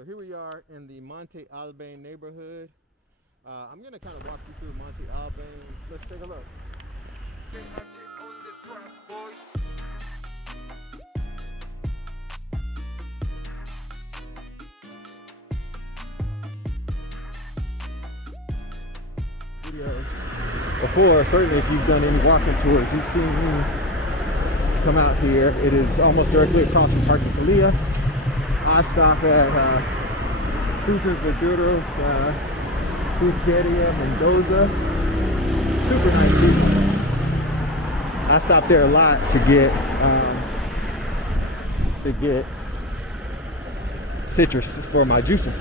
So here we are in the Montealban neighborhood. I'm going to kind of walk you through Montealban. Let's take a look. Videos before, certainly if you've done any walking tours, you've seen me come out here. It is almost directly across from Parque Kalia. I stop at Frutas Verduras, Fruteria Mendoza. Super nice people. I stop there a lot to get citrus for my juicing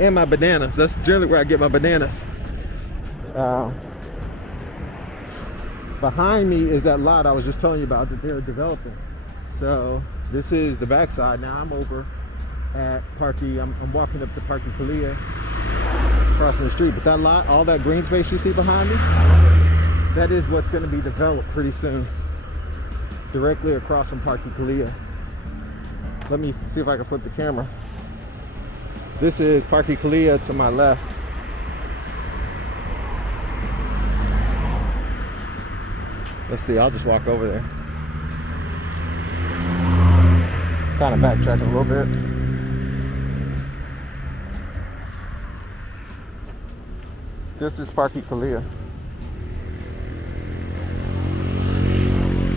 and my bananas. That's generally where I get my bananas. Behind me is that lot I was just telling you about that they're developing. So this is the backside. Now I'm over at Parque. I'm walking up to Parque Kalia, crossing the street. But that lot, all that green space you see behind me, that is what's going to be developed pretty soon, directly across from Parque Kalia. Let me see if I can flip the camera. This is Parque Kalia to my left. Let's see, I'll just walk over there. Kind of backtracking a little bit. This is Parque Kalia.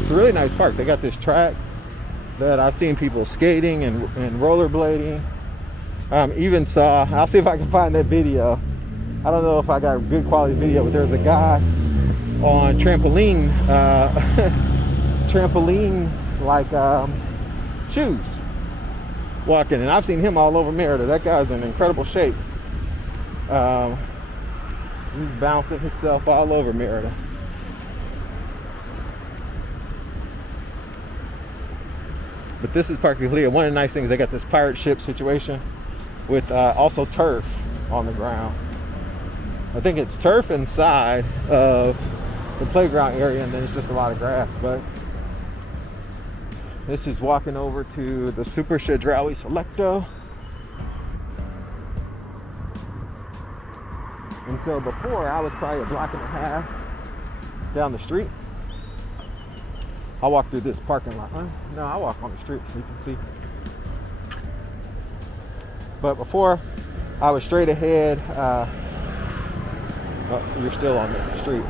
It's a really nice park. They got this track that I've seen people skating and rollerblading. Even saw, I'll see if I can find that video. I don't know if I got a good quality video, but there's a guy on trampoline like shoes walking, and I've seen him all over Merida. That guy's in incredible shape. He's bouncing himself all over Merida. But this is Parque Kalia. One of the nice things, they got this pirate ship situation with also turf on the ground. I think it's turf inside of the playground area, and then it's just a lot of grass. But this is walking over to the Super Chedruai Selecto. And so before, I was probably a block and a half down the street. I walk through this parking lot. No, I walk on the street so you can see. But before, I was straight ahead. Oh, you're still on the street.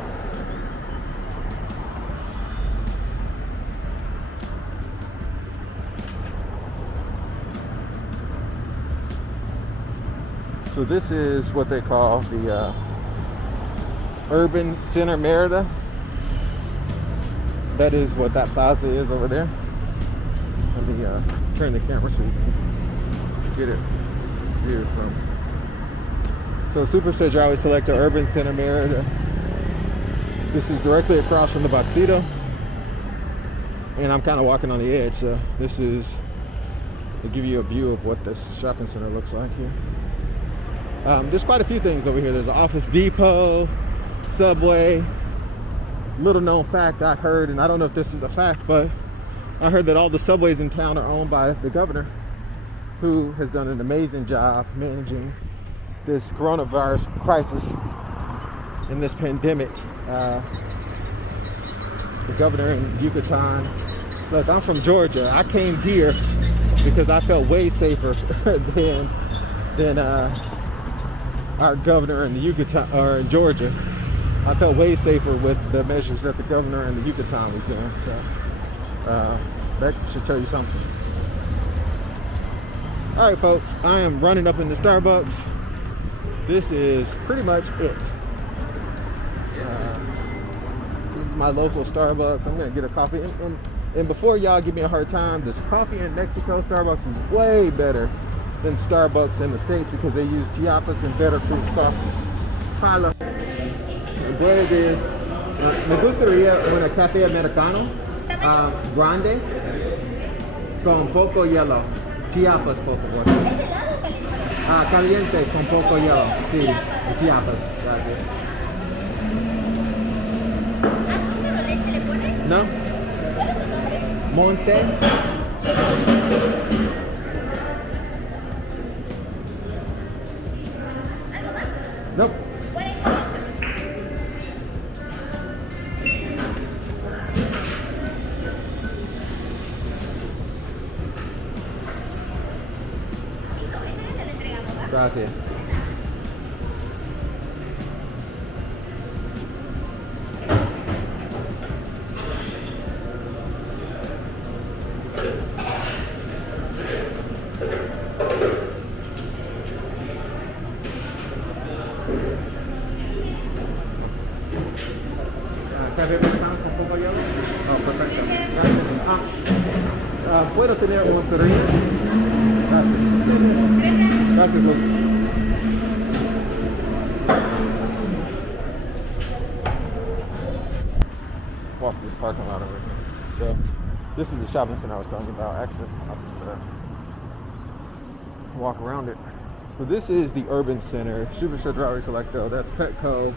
So this is what they call the Urban Center Merida. That is what that plaza is over there. Let me turn the camera so you can get it viewed from. So Super Chedruai Selecto, Urban Center Merida. This is directly across from the Boxito. And I'm kind of walking on the edge, so this is to give you a view of what this shopping center looks like here. There's quite a few things over here. There's an Office Depot, Subway. Little known fact I heard, and I don't know if this is a fact, but I heard that all the subways in town are owned by the governor, who has done an amazing job managing this coronavirus crisis and this pandemic. The governor in Yucatan. Look, I'm from Georgia. I came here because I felt way safer than our governor in the Yucatan, or in Georgia. I felt way safer with the measures that the governor in the Yucatan was doing. So that should tell you something. All right, folks, I am running up into Starbucks. This is pretty much it. This is my local Starbucks. I'm gonna get a coffee. And before y'all give me a hard time, this coffee in Mexico, Starbucks is way better than Starbucks in the States because they use Chiapas and Veracruz coffee. Pala. Buenos. Me gustaría un café americano grande con poco hielo. Chiapas, por favor. Caliente con poco hielo. Sí, Chiapas. Gracias. ¿Azúcar o leche le pones? No. ¿Cuál es tu nombre? Monte. Nope. Gracias. ¿Café americano con poco hielo? Oh, perfecto. Gracias. ¿Puedo tener un cerrillo? Gracias. Gracias, Luz. Walk this parking lot over here. So, this is the shopping center I was talking about. Actually, I'll just walk around it. So this is the urban center, Super Chedruai Selecto. That's Petco.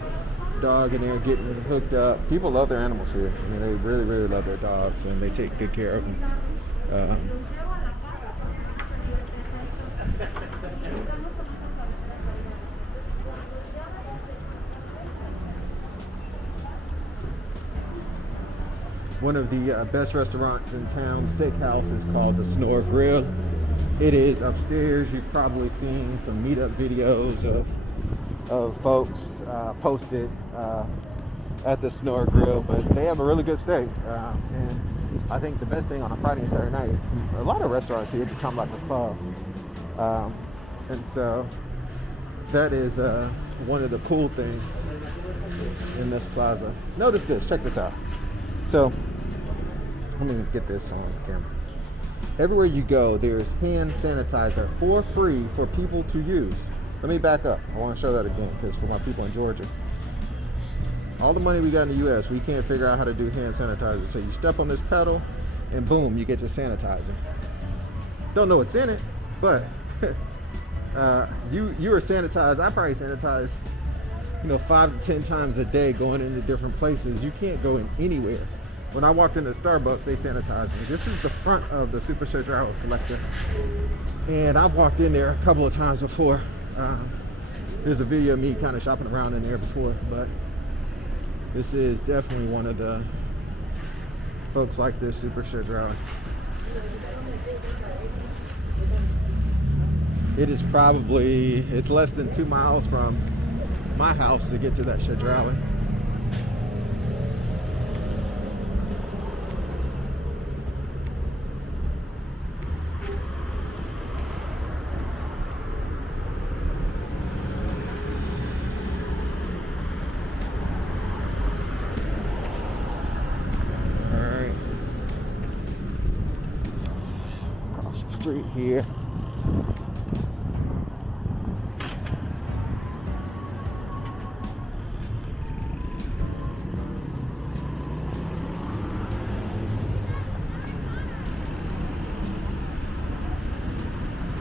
Dog in there getting hooked up. People love their animals here. I mean, they really, really love their dogs, and they take good care of them. One of the best restaurants in town, steakhouse, is called the Sonora Grill. It is upstairs. You've probably seen some meetup videos of folks posted at the Sonora Grill, but they have a really good steak. And I think the best thing on a Friday and Saturday night, a lot of restaurants here become like a pub. And so that is one of the cool things in this plaza. Notice this, check this out. So, let me get this on camera. Everywhere you go, there's hand sanitizer for free for people to use. Let me back up. I want to show that again, because for my people in Georgia, all the money we got in the U.S., we can't figure out how to do hand sanitizer. So you step on this pedal, and boom, you get your sanitizer. Don't know what's in it, but you are sanitized. I probably sanitize, 5 to 10 times a day going into different places. You can't go in anywhere. When I walked into Starbucks, they sanitized me. This is the front of the Super Chedruai Selecto, and I've walked in there a couple of times before. There's a video of me kind of shopping around in there before, but this is definitely one of the folks like this Super Chedruai. It's less than 2 miles from my house to get to that Chedruai. Street here.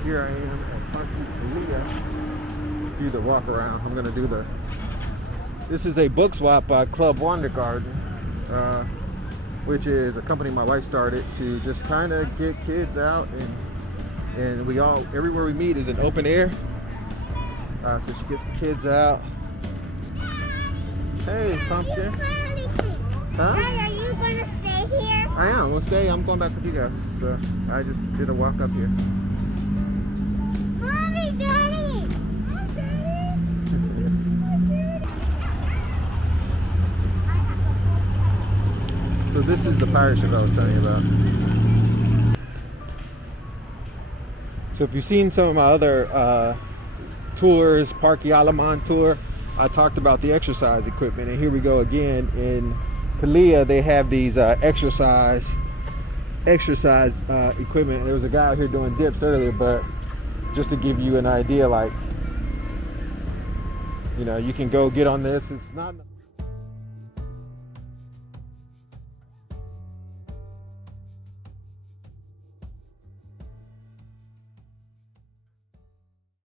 Here I am at Parque Kalia. Do the walk around. I'm gonna do this is a book swap by Club Wandergarten, which is a company my wife started to just kind of get kids out, and everywhere we meet is an open air. So she gets the kids out. Hey, Pumpkin. Huh? Are you gonna stay here? I am. We'll stay. I'm going back with you guys. So I just did a walk up here. Mommy, Daddy! Hi, Daddy! So this is the pirate ship I was telling you about. So if you've seen some of my other tours, Parque Kalia tour, I talked about the exercise equipment, and here we go again in Kalia. They have these exercise equipment. There was a guy out here doing dips earlier, but just to give you an idea, like, you can go get on this. It's not